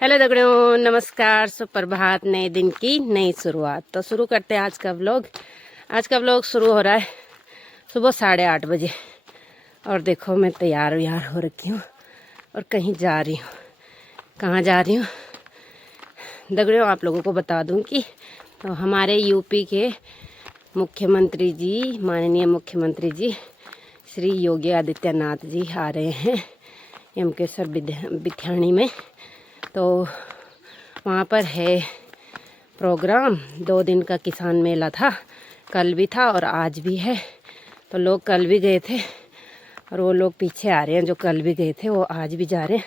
Hello दगड़ियों, नमस्कार, सुप्रभात। नए दिन की नई शुरुआत। तो शुरू करते हैं आज का व्लॉग। आज का व्लॉग शुरू हो रहा है सुबह 8:30 बजे। और देखो मैं तैयार हो रखी हूँ और कहीं जा रही हूँ। कहाँ जा रही हूँ दगड़ियों, आप लोगों को बता दूँ कि तो हमारे यूपी के मुख्यमंत्री जी, माननीय मुख्यमंत्री जी श्री योगी आदित्यनाथ जी आ रहे हैं यमकेश्वर बिथाणी में। तो वहाँ पर है प्रोग्राम। 2 दिन का किसान मेला था, कल भी था और आज भी है। तो लोग कल भी गए थे और वो लोग पीछे आ रहे हैं जो कल भी गए थे, वो आज भी जा रहे हैं।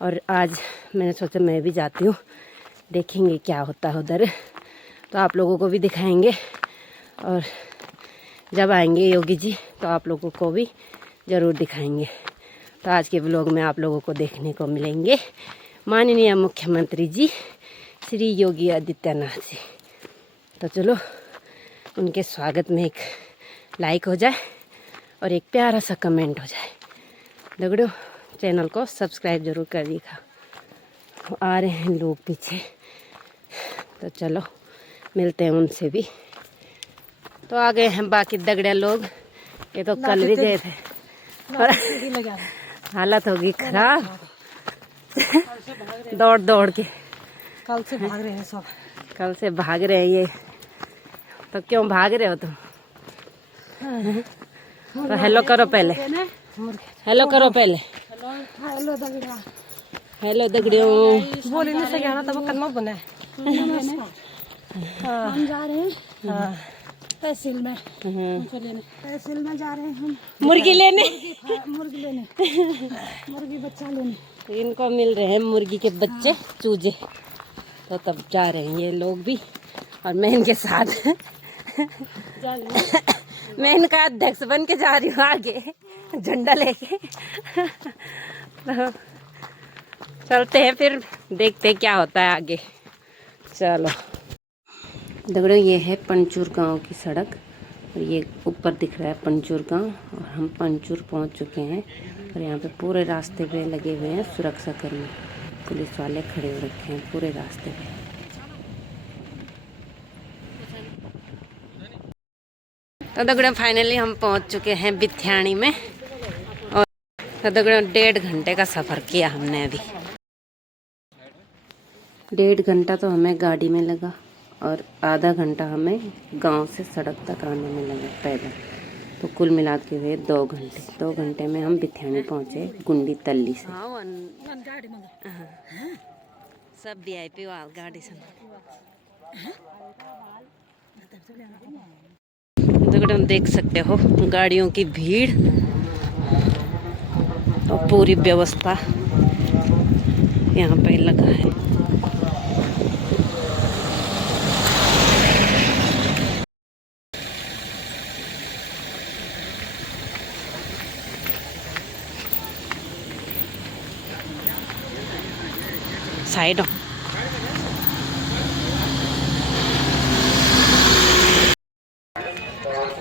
और आज मैंने सोचा मैं भी जाती हूँ, देखेंगे क्या होता है उधर। तो आप लोगों को भी दिखाएंगे और जब आएंगे योगी जी तो आप लोगों को भी ज़रूर दिखाएंगे। तो आज के व्लॉग में आप लोगों को देखने को मिलेंगे माननीय मुख्यमंत्री जी श्री योगी आदित्यनाथ जी। तो चलो उनके स्वागत में एक लाइक हो जाए और एक प्यारा सा कमेंट हो जाए। दगड़ियों, चैनल को सब्सक्राइब जरूर करिएगा। आ रहे हैं लोग पीछे, तो चलो मिलते हैं उनसे भी। तो आ गए हैं बाकी दगड़े लोग। ये तो कल भी गए थे और हालत होगी खराब दौड़ दौड़ के। कल से भाग रहे हैं सब। कल से भाग रहे हैं ये। तो क्यों भाग रहे हो तुम? तो हेलो करो पहले, हेलो करो पहले। हेलो दगड़िया, हेलो दगड़ियों। बोले नहीं सके ना तब कदम बना है। हम जा रहे हैं तहसील में। तहसील में जा रहे हैं हम मुर्गी लेने, मुर्गी लेने, मुर्गी बच्चा लेने। इनको मिल रहे हैं मुर्गी के बच्चे, चूजे। तो तब जा रहे हैं ये लोग भी और मैं इनके साथ मैं इनका अध्यक्ष बन के जा रही हूँ आगे झंडा लेके। तो चलते हैं फिर, देखते हैं क्या होता है आगे। चलो दगड़ों, ये है पंचूर गांव की सड़क और ये ऊपर दिख रहा है पंचूर गांव। और हम पंचूर पहुंच चुके हैं और यहाँ पे पूरे रास्ते पे लगे हुए हैं सुरक्षा कर्मी, पुलिस वाले खड़े हो रखे हैं पूरे रास्ते पे। तो दगड़ों फाइनली हम पहुंच चुके हैं बिथाणी में। और तो दगड़ों 1.5 घंटे का सफ़र किया हमने अभी। 1.5 घंटा तो हमें गाड़ी में लगा और आधा घंटा हमें गांव से सड़क तक आने में लगा पैदल। तो कुल मिला के हुए 2 घंटे। 2 घंटे में हम बिथाणी पहुँचे गुंडी तल्ली से। सब VIP वाल गाड़ी से। तो देख सकते हो गाड़ियों की भीड़ और पूरी व्यवस्था यहाँ पे लगा है। साइड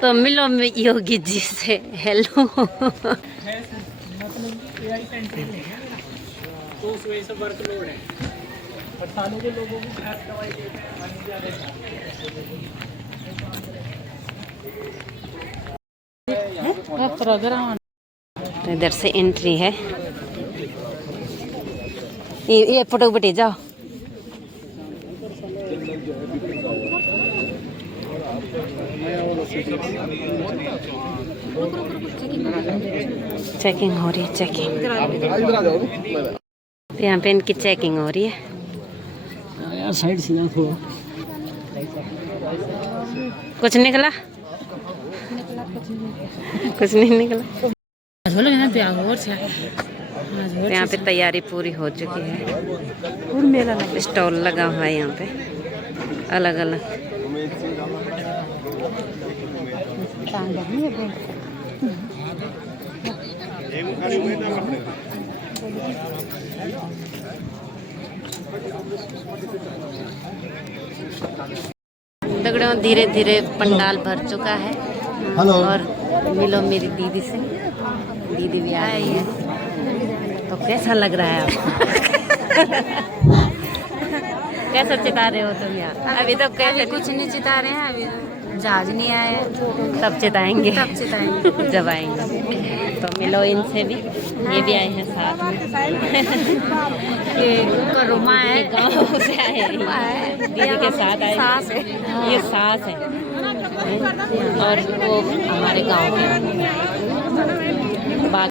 तो मिलो योगी जी से। हेलो तो इधर से एंट्री है। ये फोटो बटे जाओ। चेकिंग हो रही है, चेकिंग। यहाँ पे इनकी चेकिंग हो रही है। यार साइड से थोड़ा कुछ निकला? कुछ नहीं निकला। यहाँ पे तैयारी पूरी हो चुकी है और मेला स्टॉल लगा हुआ है यहाँ पे अलग अलग। दगड़ों धीरे धीरे पंडाल भर चुका है। और मिलो मेरी दीदी से, दीदी भी आई है। तो कैसा लग रहा है आपको? कैसा चिता रहे हो तुम यार? अभी तो कैसे कुछ नहीं चिता रहे हैं, अभी जहाज नहीं आया है। तब चिताएंगे, तब चिताएंगे। जब आएंगे। तो मिलो इनसे भी, ये भी आए हैं साथ में। ये करुमा है, गाँव से आए हैं, दीदी के साथ आए। सास है। ये सास है और वो हमारे गांव के बाकी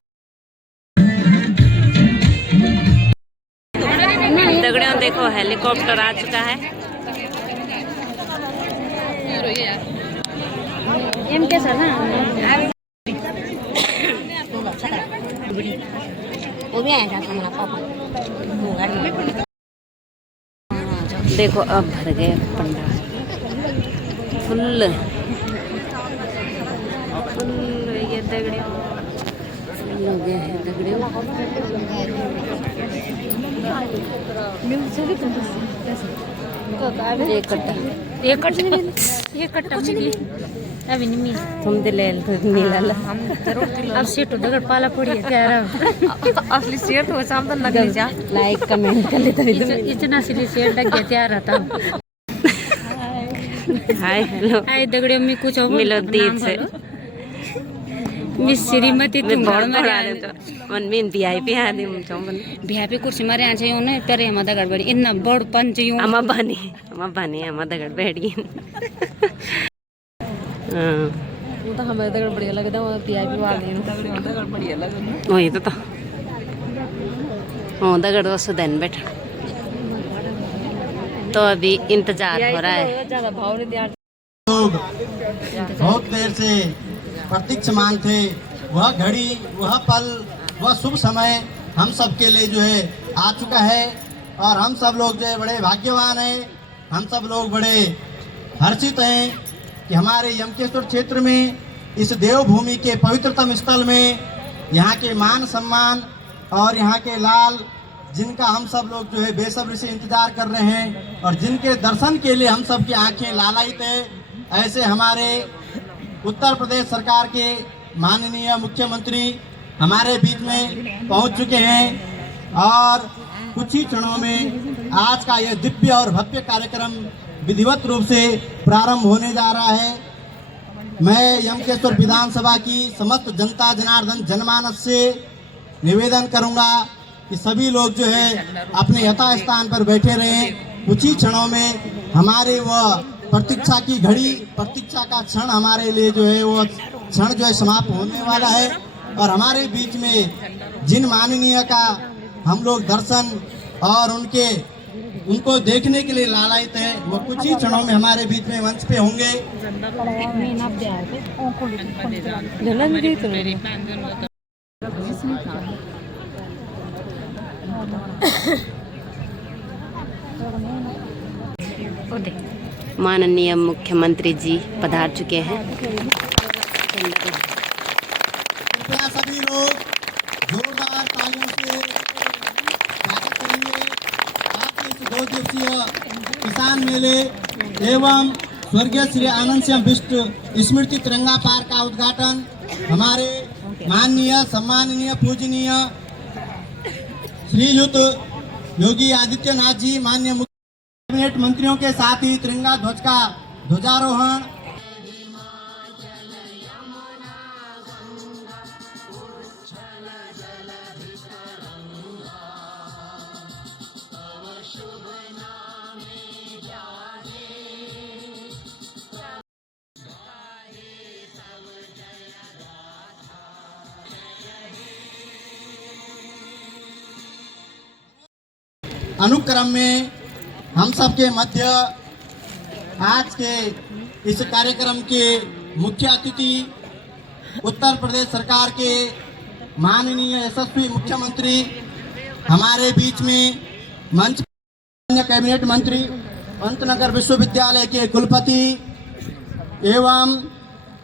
दगड़ियों देखो हेलीकॉप्टर आ चुका है। कैसा ना वो भी आया था हमारा पापा। देखो अब भर गए पंडाल, फुल फुल ये दगड़ियों फुल हो गया है दगड़ियों। एक कट्टा मिली अभी नहीं मिली। तुम दिले नीला अब सीट उधर पाला पड़ी है क्या असली सीट हो सामने लग जा। लाइक कमेंट कर लेते इतना असली सीट लग गया तैयार रहता हूँ। हाय हेलो हाय दगड़ियों में कुछ और मिलो दीद से मिस श्रीमती तुम घर में मन में वीआईपी आदि वीआईपी कुर्सी मारे आ जाइयो ने तेरे हम दगड़ बड़ी इतना बड़ पंच यूं अम्मा बनी अम्मा दगड़ बैठ गई। हां वो तो हमें दगड़ बढ़िया लगता है वीआईपी वाले दगड़ बढ़िया लगता है। वही तो हां दगड़ वो सुदन बैठा। तो अभी इंतजार हो रहा है। ज्यादा भाव नहीं दिया लोग बहुत देर से प्रतीक्षमान थे। वह घड़ी, वह पल, वह शुभ समय हम सब के लिए जो है आ चुका है और हम सब लोग जो है बड़े भाग्यवान हैं। हम सब लोग बड़े हर्षित हैं कि हमारे यमकेश्वर क्षेत्र में इस देवभूमि के पवित्रतम स्थल में यहाँ के मान सम्मान और यहाँ के लाल जिनका हम सब लोग जो है बेसब्री से इंतजार कर रहे हैं और जिनके दर्शन के लिए हम सब की आंखें लालायित है, ऐसे हमारे उत्तर प्रदेश सरकार के माननीय मुख्यमंत्री हमारे बीच में पहुंच चुके हैं और कुछ ही क्षणों में आज का यह दिव्य और भव्य कार्यक्रम विधिवत रूप से प्रारंभ होने जा रहा है। मैं यमकेश्वर विधानसभा की समस्त जनता जनार्दन जनमानस से निवेदन करूंगा कि सभी लोग जो है अपने यथास्थान पर बैठे रहें। कुछ ही क्षणों में हमारे वह प्रतीक्षा की घड़ी, प्रतीक्षा का क्षण हमारे लिए जो है वो क्षण जो है समाप्त होने वाला है और हमारे बीच में जिन माननीय का हम लोग दर्शन और उनको देखने के लिए लालायित है वो कुछ ही क्षणों में हमारे बीच में मंच पे होंगे। माननीय मुख्यमंत्री जी पधार चुके हैं। कृपया सभी लोग जोरदार तालियों से स्वागत करेंगे आपके इस 2 दिवसीय किसान मेले एवं स्वर्गीय श्री आनंद सिंह बिष्ट स्मृति तिरंगा पार्क का उद्घाटन हमारे माननीय सम्माननीय पूजनीय श्रीयुत योगी आदित्यनाथ जी माननीय कैबिनेट मंत्रियों के साथ ही तिरंगा ध्वज का ध्वजारोहण अनुक्रम में हम सबके मध्य आज के इस कार्यक्रम के मुख्य अतिथि उत्तर प्रदेश सरकार के माननीय यशस्वी मुख्यमंत्री हमारे बीच में मंच कैबिनेट मंत्री पंतनगर विश्वविद्यालय के कुलपति एवं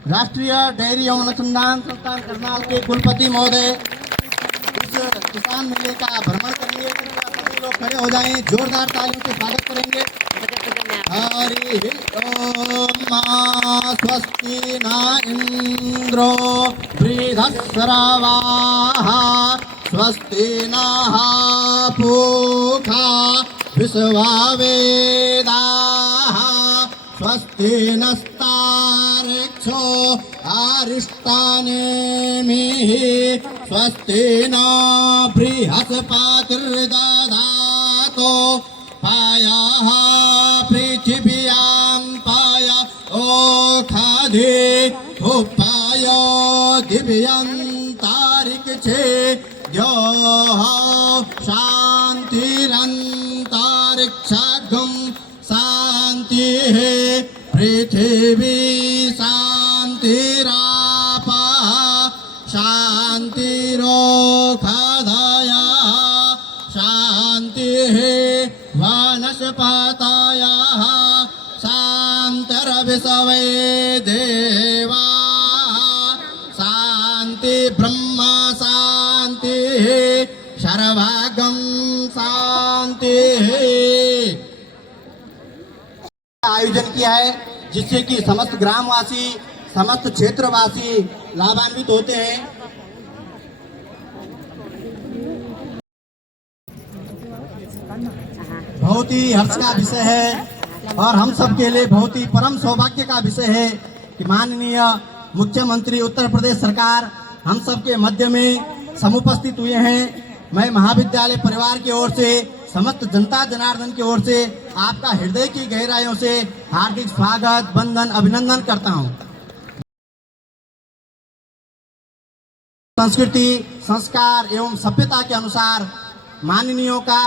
राष्ट्रीय डेयरी एवं अनुसंधान संस्थान करनाल के कुलपति महोदय इस किसान मेले का भ्रमण करेंगे। सभी लोग खड़े हो जाएं, जोरदार तालियों से स्वागत करेंगे। हरि ओम स्वस्ति न इंद्रो बृहस्पतिर्वाः स्वस्ति नः पूषा विश्ववेदाः स्वस्ति नस्तार्क्ष्यो अरिष्टानेमिः स्वस्ति न बृहस्पतिर्दधातु पायः पृथिव्यां पाय ओषधि उपाय दिव्यन्तारिक्षे द्योः शान्तिरन्तरिक्षगं शान्तिः पृथिवी शान्तिरापः शान्तिरोषधयः शान्तिः वनस्पतयः शान्तिर्विश्वे देवाः शान्ति ब्रह्म शान्तिः सर्वगं शान्तिः। आयोजन किया है जिससे कि समस्त ग्रामवासी समस्त क्षेत्रवासी लाभान्वित होते हैं। बहुत ही हर्ष का विषय है और हम सब के लिए बहुत ही परम सौभाग्य का विषय है कि माननीय मुख्यमंत्री उत्तर प्रदेश सरकार हम सब के मध्य में समुपस्थित हुए हैं। मैं महाविद्यालय परिवार की ओर से समस्त जनता जनार्दन की ओर से आपका हृदय की गहराइयों से हार्दिक स्वागत वंदन अभिनंदन करता हूं। संस्कृति संस्कार एवं सभ्यता के अनुसार माननीयों का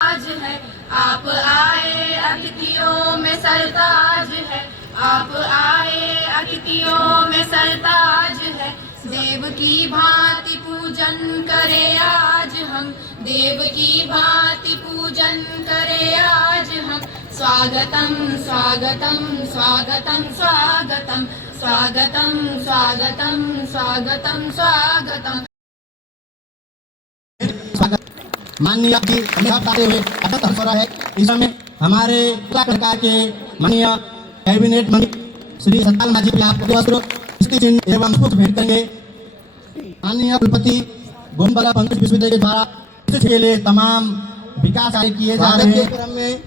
आज है आप आए अतिथियों में सरताज है, आप आए अतिथियों में सरताज है। देव की भांति पूजन करे आज हम, देव की भांति पूजन करे आज हम। स्वागतम स्वागतम स्वागतम स्वागतम स्वागतम स्वागतम स्वागतम स्वागतम। माननीय की बताते हुए अवसर है। इस समय हमारे सरकार के माननीय कैबिनेट मंत्री श्री सत्ताल मांझी जी आपको वस्त्र चिन्ह एवं पुष्प भेंट करेंगे। माननीय कुलपति गोविंद पंकज विश्वविद्यालय के द्वारा के लिए तमाम विकास कार्य किए जा रहे हैं। क्रम में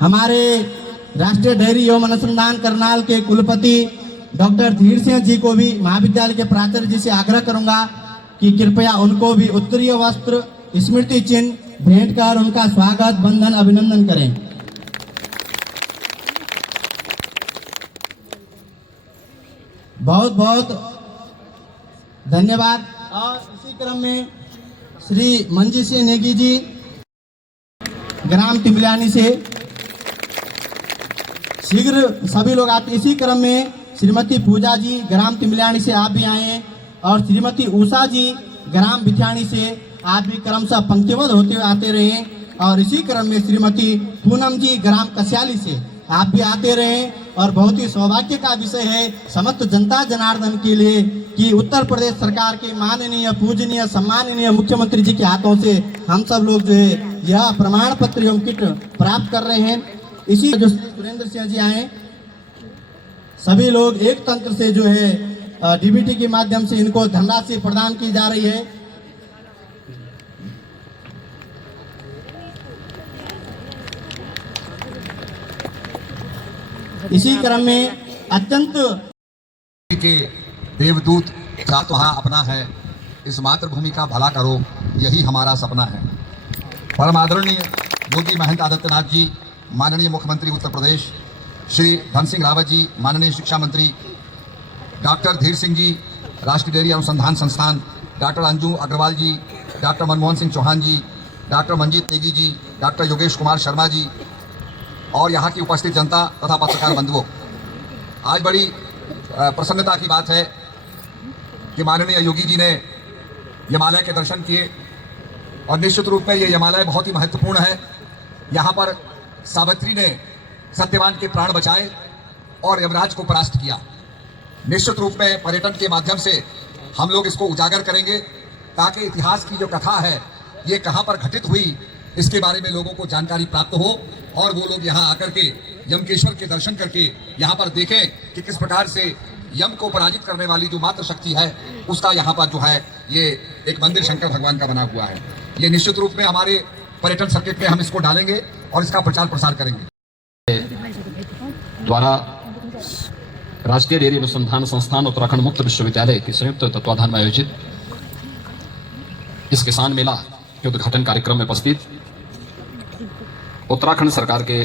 हमारे राष्ट्रीय डेयरी एवं अनुसंधान करनाल के कुलपति डॉक्टर धीर सिंह जी को भी महाविद्यालय के प्राचार्य जी से आग्रह करूंगा कि कृपया उनको भी उत्तरीय वस्त्र स्मृति चिन्ह भेंट कर उनका स्वागत वंदन अभिनंदन करें। बहुत बहुत धन्यवाद। और इसी क्रम में श्री मंजी सिंह नेगी जी ग्राम तिमलियानी से शीघ्र सभी लोग आते। इसी क्रम में श्रीमती पूजा जी ग्राम तिमलियानी से आप भी आए और श्रीमती उषा जी ग्राम बिछाणी से आप भी क्रमशः पंक्तिबद्ध होते हुए आते रहे। और इसी क्रम में श्रीमती पूनम जी ग्राम कस्याली से आप भी आते रहे। और बहुत ही सौभाग्य का विषय है समस्त जनता जनार्दन के लिए कि उत्तर प्रदेश सरकार के माननीय पूजनीय सम्माननीय मुख्यमंत्री जी के हाथों से हम सब लोग जो है यह प्रमाण पत्र एवं किट प्राप्त कर रहे हैं। इसी जो सुरेंद्र सिंह जी आए सभी लोग एक तंत्र से जो है डीबीटी के माध्यम से इनको धनराशि प्रदान की जा रही है। इसी क्रम में अत्यंत के देवदूत जात वहाँ अपना है, इस मातृभूमि का भला करो यही हमारा सपना है। परम आदरणीय योगी महंत आदित्यनाथ जी माननीय मुख्यमंत्री उत्तर प्रदेश, श्री धन सिंह रावत जी माननीय शिक्षा मंत्री, डॉक्टर धीर सिंह जी राष्ट्रीय डेयरी अनुसंधान संस्थान, डॉक्टर अंजू अग्रवाल जी, डॉक्टर मनमोहन सिंह चौहान जी, डॉक्टर मंजीत नेगी जी, डॉक्टर योगेश कुमार शर्मा जी और यहाँ की उपस्थित जनता तथा पत्रकार बंधुओं, आज बड़ी प्रसन्नता की बात है कि माननीय योगी जी ने यमालय के दर्शन किए और निश्चित रूप में ये यमालय बहुत ही महत्वपूर्ण है। यहाँ पर सावित्री ने सत्यवान के प्राण बचाए और यमराज को परास्त किया। निश्चित रूप में पर्यटन के माध्यम से हम लोग इसको उजागर करेंगे ताकि इतिहास की जो कथा है ये कहाँ पर घटित हुई इसके बारे में लोगों को जानकारी प्राप्त हो और वो लोग यहाँ आकर के यमकेश्वर के दर्शन करके यहाँ पर देखें कि किस प्रकार से यम को पराजित करने वाली जो मात्र शक्ति है उसका यहाँ पर जो है ये एक मंदिर शंकर भगवान का बना हुआ है। ये निश्चित रूप में हमारे पर्यटन सर्किट में हम इसको डालेंगे और इसका प्रचार प्रसार करेंगे। द्वारा राष्ट्रीय डेयरी अनुसंधान संस्थान उत्तराखंड मुक्त विश्वविद्यालय के संयुक्त तत्वाधान में आयोजित इस किसान मेला के उद्घाटन कार्यक्रम में उपस्थित उत्तराखंड सरकार के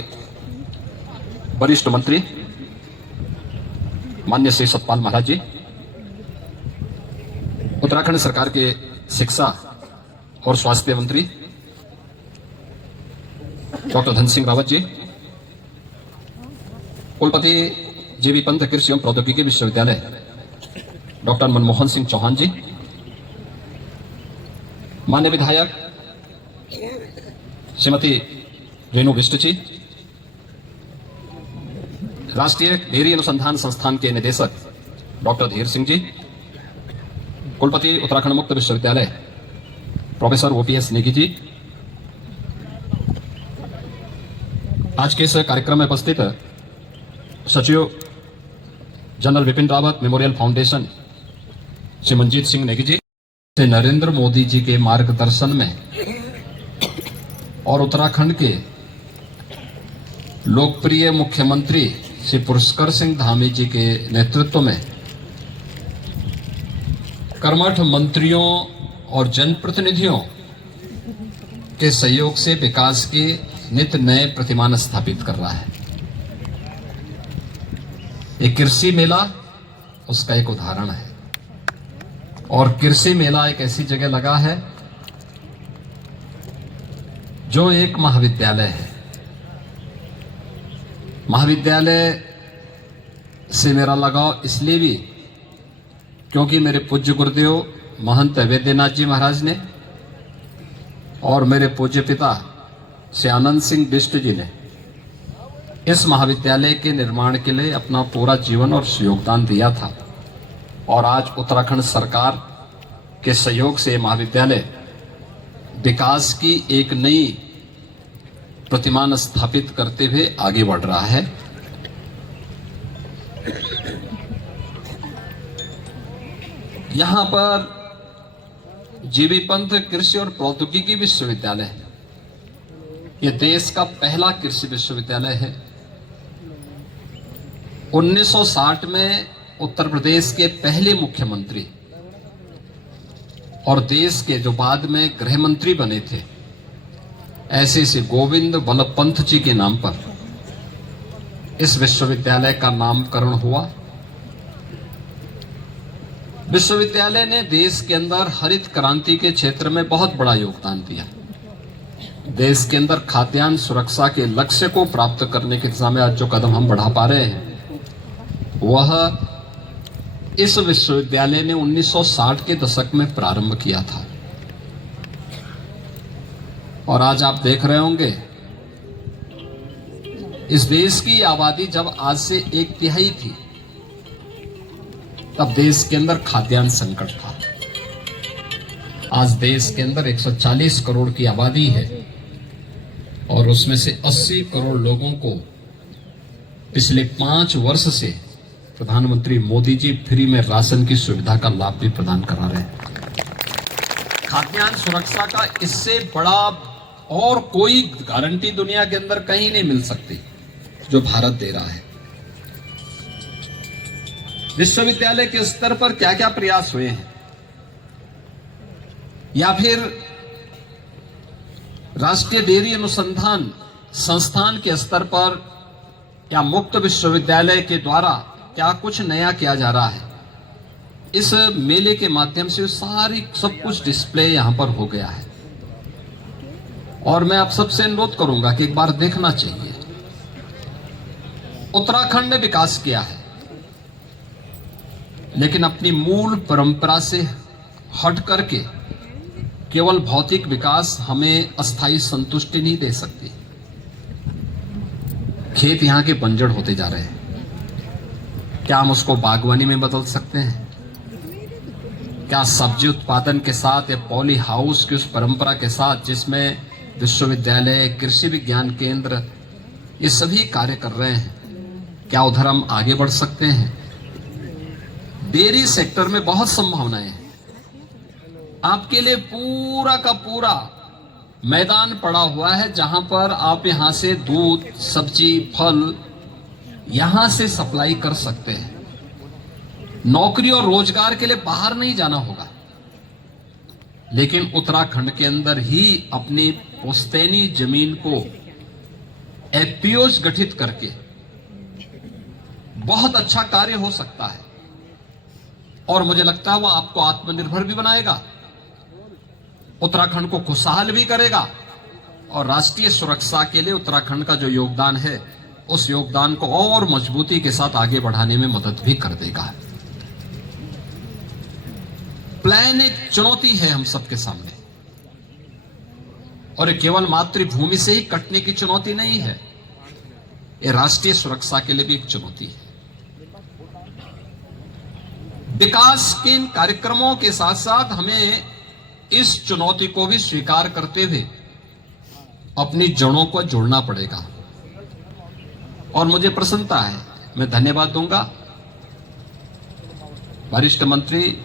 वरिष्ठ मंत्री माननीय श्री सतपाल महाराज जी, उत्तराखंड सरकार के शिक्षा और स्वास्थ्य मंत्री डॉक्टर धन सिंह रावत जी, कुलपति जीवी पंत कृषि एवं प्रौद्योगिकी विश्वविद्यालय डॉक्टर मनमोहन सिंह चौहान जी, मान्य विधायक श्रीमती रेणु बिष्ट जी, राष्ट्रीय डेयरी अनुसंधान संस्थान के निदेशक डॉक्टर धीर सिंह जी, कुलपति उत्तराखंड मुक्त विश्वविद्यालय प्रोफेसर ओपीएस नेगी जी, आज के इस कार्यक्रम में उपस्थित सचिव general Vipin Rawat memorial foundation Shri Manjeet Singh Negi ji, से नरेंद्र मोदी जी के मार्गदर्शन में और उत्तराखंड के लोकप्रिय मुख्यमंत्री श्री पुष्कर सिंह धामी जी के नेतृत्व में कर्मठ मंत्रियों और जनप्रतिनिधियों के सहयोग से विकास के नित नए प्रतिमान स्थापित कर रहा है। एक कृषि मेला उसका एक उदाहरण है। और कृषि मेला एक ऐसी जगह लगा है जो एक महाविद्यालय है। महाविद्यालय से मेरा लगाव इसलिए भी क्योंकि मेरे पूज्य गुरुदेव महंत वैद्यनाथ जी महाराज ने और मेरे पूज्य पिता श्री आनंद सिंह बिष्ट जी ने इस महाविद्यालय के निर्माण के लिए अपना पूरा जीवन और योगदान दिया था। और आज उत्तराखंड सरकार के सहयोग से महाविद्यालय विकास की एक नई प्रतिमान स्थापित करते हुए आगे बढ़ रहा है। यहां पर जीवी पंत कृषि और प्रौद्योगिकी विश्वविद्यालय, यह देश का पहला कृषि विश्वविद्यालय है। 1960 में उत्तर प्रदेश के पहले मुख्यमंत्री और देश के जो बाद में गृह मंत्री बने थे, ऐसे श्री गोविंद बल्लभ पंत जी के नाम पर इस विश्वविद्यालय का नामकरण हुआ। विश्वविद्यालय ने देश के अंदर हरित क्रांति के क्षेत्र में बहुत बड़ा योगदान दिया। देश के अंदर खाद्यान्न सुरक्षा के लक्ष्य को प्राप्त करने की दिशा में आज जो कदम हम बढ़ा पा रहे हैं, वह इस विश्वविद्यालय ने 1960 के दशक में प्रारंभ किया था। और आज आप देख रहे होंगे, इस देश की आबादी जब आज से 1/3 थी, तब देश के अंदर खाद्यान्न संकट था। आज देश के अंदर 140 करोड़ की आबादी है और उसमें से 80 करोड़ लोगों को पिछले 5 वर्ष से प्रधानमंत्री मोदी जी फ्री में राशन की सुविधा का लाभ भी प्रदान करा रहे हैं। खाद्यान्न सुरक्षा का इससे बड़ा और कोई गारंटी दुनिया के अंदर कहीं नहीं मिल सकती जो भारत दे रहा है। विश्वविद्यालय के स्तर पर क्या क्या प्रयास हुए हैं, या फिर राष्ट्रीय डेयरी अनुसंधान संस्थान के स्तर पर या मुक्त विश्वविद्यालय के द्वारा क्या कुछ नया किया जा रहा है, इस मेले के माध्यम से सब कुछ डिस्प्ले यहां पर हो गया है। और मैं आप सबसे अनुरोध करूंगा कि एक बार देखना चाहिए। उत्तराखंड ने विकास किया है, लेकिन अपनी मूल परंपरा से हट करके केवल भौतिक विकास हमें अस्थायी संतुष्टि नहीं दे सकती। खेत यहां के बंजर होते जा रहे हैं, क्या हम उसको बागवानी में बदल सकते हैं? क्या सब्जी उत्पादन के साथ या पॉली हाउस की उस परंपरा के साथ जिसमें विश्वविद्यालय, कृषि विज्ञान केंद्र ये सभी कार्य कर रहे हैं, क्या उधर हम आगे बढ़ सकते हैं? डेयरी सेक्टर में बहुत संभावनाएं हैं। आपके लिए पूरा का पूरा मैदान पड़ा हुआ है, जहां पर आप यहां से दूध, सब्जी, फल यहां से सप्लाई कर सकते हैं। नौकरी और रोजगार के लिए बाहर नहीं जाना होगा, लेकिन उत्तराखंड के अंदर ही अपनी पुश्तैनी जमीन को एफपीओज गठित करके बहुत अच्छा कार्य हो सकता है, और मुझे लगता है वो आपको आत्मनिर्भर भी बनाएगा, उत्तराखंड को खुशहाल भी करेगा, और राष्ट्रीय सुरक्षा के लिए उत्तराखंड का जो योगदान है उस योगदान को और मजबूती के साथ आगे बढ़ाने में मदद भी कर देगा। प्लान एक चुनौती है हम सबके सामने, और ये केवल मातृभूमि से ही कटने की चुनौती नहीं है, ये राष्ट्रीय सुरक्षा के लिए भी एक चुनौती है। विकास के इन कार्यक्रमों के साथ साथ हमें इस चुनौती को भी स्वीकार करते हुए अपनी जड़ों को जोड़ना पड़ेगा, और मुझे प्रसन्नता है, मैं धन्यवाद दूंगा वरिष्ठ मंत्री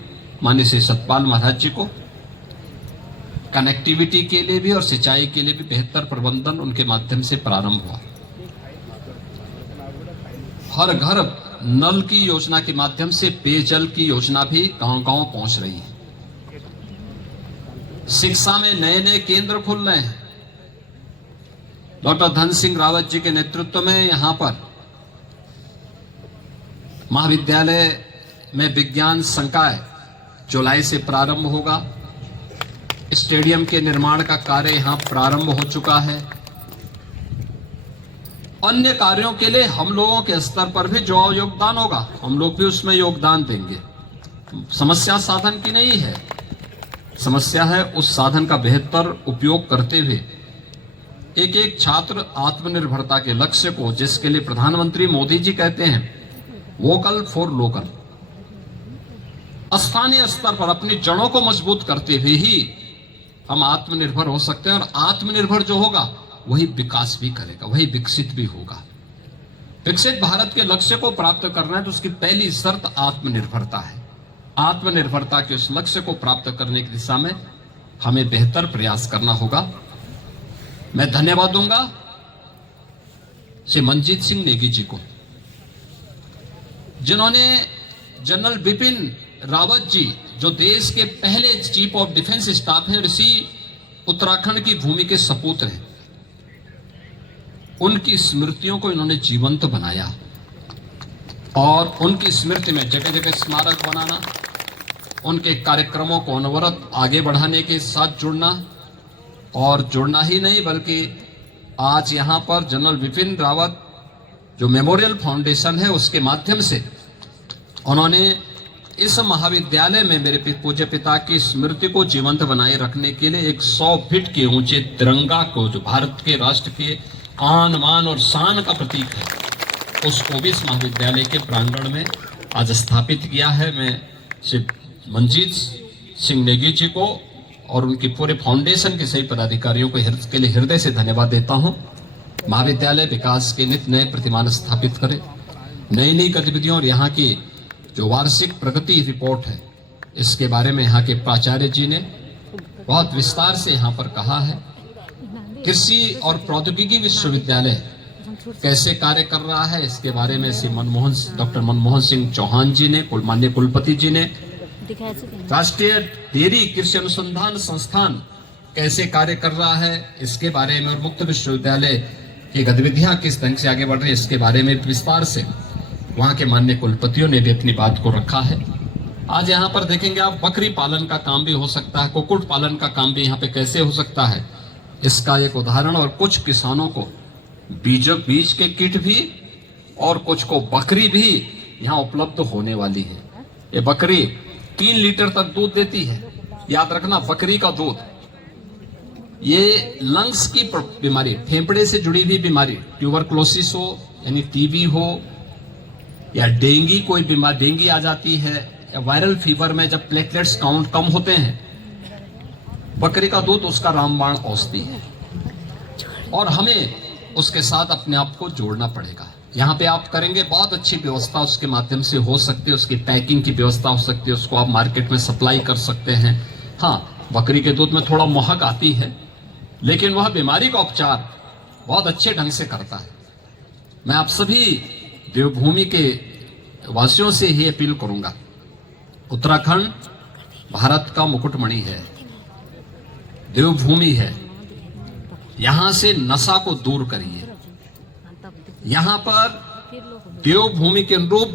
माननीय श्री सतपाल महाराज जी को। कनेक्टिविटी के लिए भी और सिंचाई के लिए भी बेहतर प्रबंधन उनके माध्यम से प्रारंभ हुआ। हर घर नल की योजना के माध्यम से पेयजल की योजना भी गांव-गांव पहुंच रही है। शिक्षा में नए नए केंद्र खुल रहे हैं। डॉक्टर धन सिंह रावत जी के नेतृत्व में यहां पर महाविद्यालय में विज्ञान संकाय जुलाई से प्रारंभ होगा। स्टेडियम के निर्माण का कार्य यहां प्रारंभ हो चुका है। अन्य कार्यों के लिए हम लोगों के स्तर पर भी जो योगदान होगा हम लोग भी उसमें योगदान देंगे। समस्या साधन की नहीं है, समस्या है उस साधन का बेहतर उपयोग करते हुए एक एक छात्र आत्मनिर्भरता के लक्ष्य को, जिसके लिए प्रधानमंत्री मोदी जी कहते हैं वोकल फॉर लोकल, स्थानीय स्तर पर अपनी जड़ों को मजबूत करते हुए ही हम आत्मनिर्भर हो सकते हैं। और आत्मनिर्भर जो होगा वही विकास भी करेगा, वही विकसित भी होगा। विकसित भारत के लक्ष्य को प्राप्त करना है तो उसकी पहली शर्त आत्मनिर्भरता है। आत्मनिर्भरता के उस लक्ष्य को प्राप्त करने की दिशा में हमें बेहतर प्रयास करना होगा। मैं धन्यवाद दूंगा श्री मनजीत सिंह नेगी जी को, जिन्होंने जनरल बिपिन रावत जी जो देश के पहले चीफ ऑफ डिफेंस स्टाफ हैं, ऋषि उत्तराखंड की भूमि के सपूत हैं, उनकी स्मृतियों को इन्होंने जीवंत बनाया और उनकी स्मृति में जगह जगह स्मारक बनाना, उनके कार्यक्रमों को अनवरत आगे बढ़ाने के साथ जुड़ना, और जुड़ना ही नहीं बल्कि आज यहां पर जनरल बिपिन रावत जो मेमोरियल फाउंडेशन है उसके माध्यम से उन्होंने इस महाविद्यालय में मेरे पूज्य पिता की स्मृति को जीवंत बनाए रखने के लिए एक 100 फीट के ऊंचे तिरंगा को, जो भारत के राष्ट्र के आन मान और शान का प्रतीक है, उसको भी इस महाविद्यालय के प्रांगण में आज स्थापित किया है। मैं श्री मनजीत सिंह नेगी जी को और उनकी पूरे फाउंडेशन के सभी पदाधिकारियों को के लिए हृदय से धन्यवाद देता हूं। महाविद्यालय विकास के नित नए प्रतिमान स्थापित करे, नई नई गतिविधियों और यहाँ की जो वार्षिक प्रगति रिपोर्ट है इसके बारे में यहाँ के प्राचार्य जी ने बहुत विस्तार से यहाँ पर कहा है। कृषि और प्रौद्योगिकी विश्वविद्यालय कैसे कार्य कर रहा है इसके बारे में श्री डॉक्टर मनमोहन सिंह चौहान जी ने, माननीय कुलपति जी ने, राष्ट्रीय डेयरी कृषि अनुसंधान संस्थान कैसे कार्य कर रहा है इसके बारे में, और मुक्त विश्वविद्यालय की गतिविधियां किस ढंग से आगे बढ़ रही है इसके बारे में विस्तार से वहां के माननीय कुलपतियों ने भी अपनी बात को रखा है। आज यहाँ पर देखेंगे आप, बकरी पालन का काम भी हो सकता है, कुक्कुट पालन का काम भी यहाँ पे कैसे हो सकता है इसका एक उदाहरण। और कुछ किसानों को बीज के किट भी और कुछ को बकरी भी यहाँ उपलब्ध होने वाली है। ये बकरी 3 लीटर तक दूध देती है। याद रखना, बकरी का दूध, ये लंग्स की बीमारी, फेफड़े से जुड़ी हुई बीमारी, ट्यूबरक्लोसिस हो यानी टीबी हो या डेंगी, कोई बीमारी डेंगी आ जाती है, या वायरल फीवर में जब प्लेटलेट्स काउंट कम होते हैं, बकरी का दूध उसका रामबाण औषधि है। और हमें उसके साथ अपने आप को जोड़ना पड़ेगा। यहाँ पे आप करेंगे, बहुत अच्छी व्यवस्था उसके माध्यम से हो सकती है, उसकी पैकिंग की व्यवस्था हो सकती है, उसको आप मार्केट में सप्लाई कर सकते हैं। हाँ, बकरी के दूध में थोड़ा महक आती है, लेकिन वह बीमारी का उपचार बहुत अच्छे ढंग से करता है। मैं आप सभी देवभूमि के वासियों से ही अपील करूंगा, उत्तराखंड भारत का मुकुटमणि है, देवभूमि है, यहां से नशा को दूर करिए। यहां पर देवभूमि के अनुरूप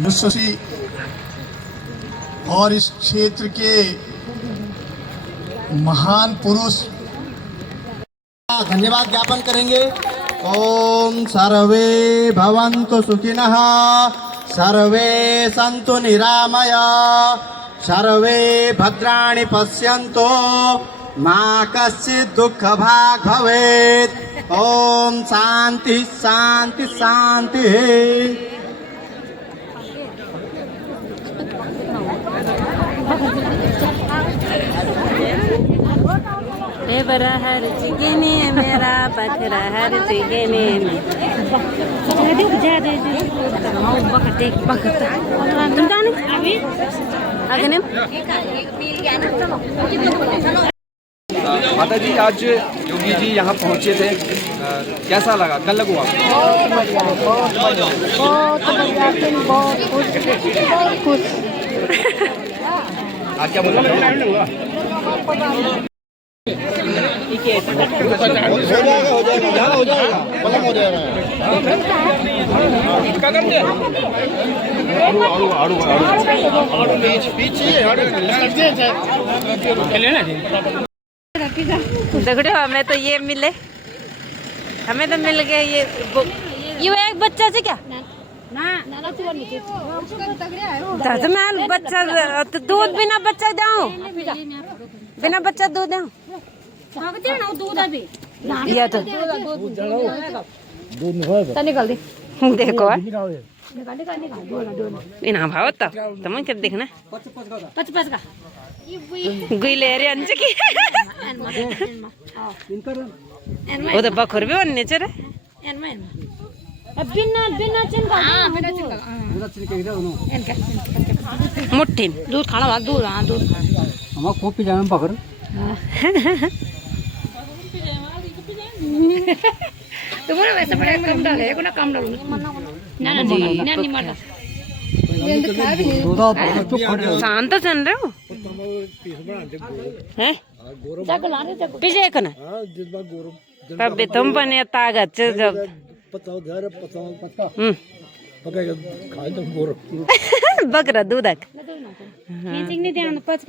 मुससी और इस क्षेत्र के महान पुरुष धन्यवाद ज्ञापन करेंगे। ओम सर्वे भवन्तु सुखिनः, सर्वे सन्तु निरामया, सर्वे भद्राणि पश्यन्तु, मा कश्चित् दुःखभाग् भवेत्। ओम शांति शांति शांति। ए बरा हर चिगने मेरा बकरा हर चिगने में अगने माता जी, आज योगी जी यहाँ पहुँचे थे, कैसा लगा? कल लगुआ बहुत खुश। आज क्या बोला? हो जाएगा पलंग हो जाएगा। देखो हमें तो ये मिले, हमें तो मिल गया ये एक बच्चा से क्या तो मैं बच्चा तो दूध बिना बच्चा दूं, बिना बच्चा दूध दूं या तो निकल दे। देखो इना भाव तुम क्या देखना गुले रे अंज की वो तो बखर भी बनने चले मुट्ठी दूध खाना दूध। हाँ दूध कॉपी जाए पकड़ तुम्हारा वैसे बड़ा कम डाले को ना कम डालू ना नहीं मारना शांत चल रहे हो हैं पीछे एक ना तब तुम बने ताकत जब बकरा दूधक पैसा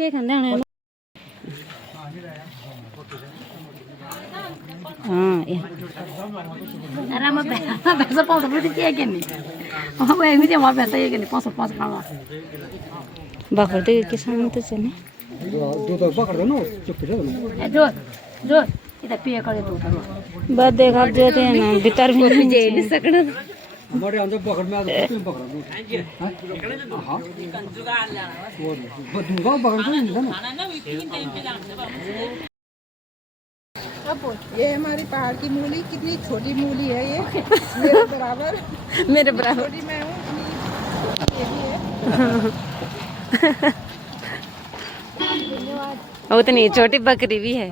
पाँच बकर तो किसान तो चले जो इधर पिए करे बस देखा देते हैं ना भीतर भी नहीं जेल सकना हमारे अंदर पकड़ में ये हमारी पहाड़ की मूली, कितनी छोटी मूली है ये, मेरे बराबर छोटी मैं हूँ, उतनी छोटी बकरी भी है।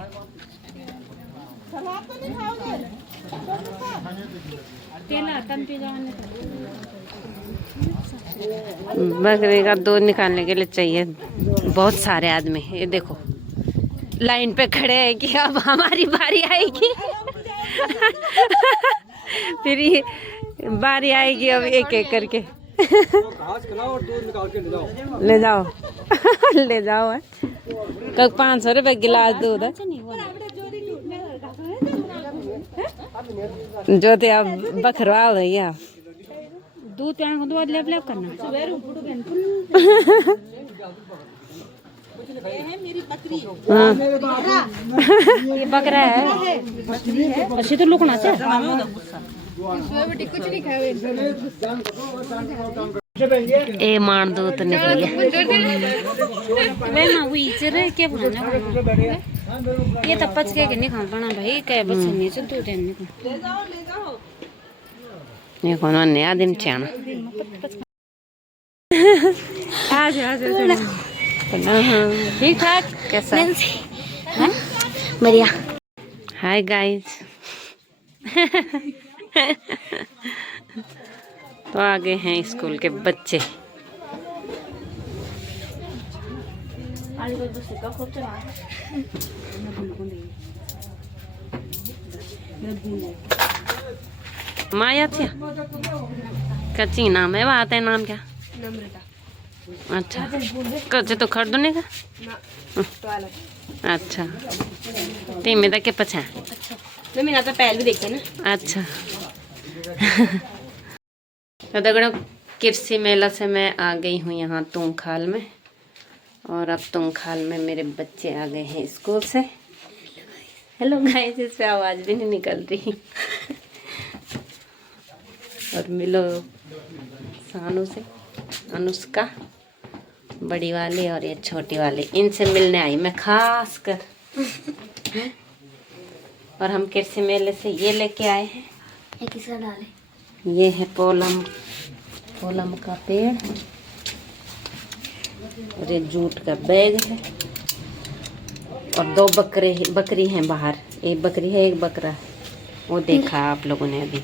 बकरी का दूध निकालने के लिए चाहिए बहुत सारे आदमी। ये देखो लाइन पे खड़े हैं कि अब हमारी बारी आएगी फिर ये बारी आएगी अब एक एक करके ले जाओ ले जाओ है कब 500 रुपए गिलास दूध है जो थे अब बखरवा रही है दूध लेप करना ये है मेरी बकरी। ये बकरा है अच्छी तो लुकना चाहिए कुछ नहीं खाए ए मान दो तो निकल मैं ना वही चले क्या बनाना ये तो पच के नहीं खा पाना भाई क्या बच्चे नहीं चल दो दिन ले जाओ ये कौन नया दिन चाना आज ठीक ठाक कैसा? बढ़िया। Hi guys. तो आ गए हैं स्कूल के बच्चे। माया थी कच्ची नाम है वह आते हैं नाम क्या? अच्छा कच्चे तो खरीदो नहीं का? अच्छा टीम में के पछा मैं तो पहले भी देखते ना। अच्छा तो दगड़ों कृषि मेला से मैं आ गई हूँ यहाँ तुंगखाल में, और अब तुंगखाल में मेरे बच्चे आ गए हैं स्कूल से। हेलो गाइस, इससे आवाज़ भी नहीं निकल रही। और मिलो सानू से, अनुष्का बड़ी वाली और ये छोटी वाली, इनसे मिलने आई मैं खास कर। और हम कृषि मेले से ये लेके आए हैं, ये किसका डाले? ये है पोलम का पेड़, और ये जूट का बैग है, और 2 बकरी हैं बाहर, एक बकरी है एक बकरा है, वो देखा आप लोगों ने अभी।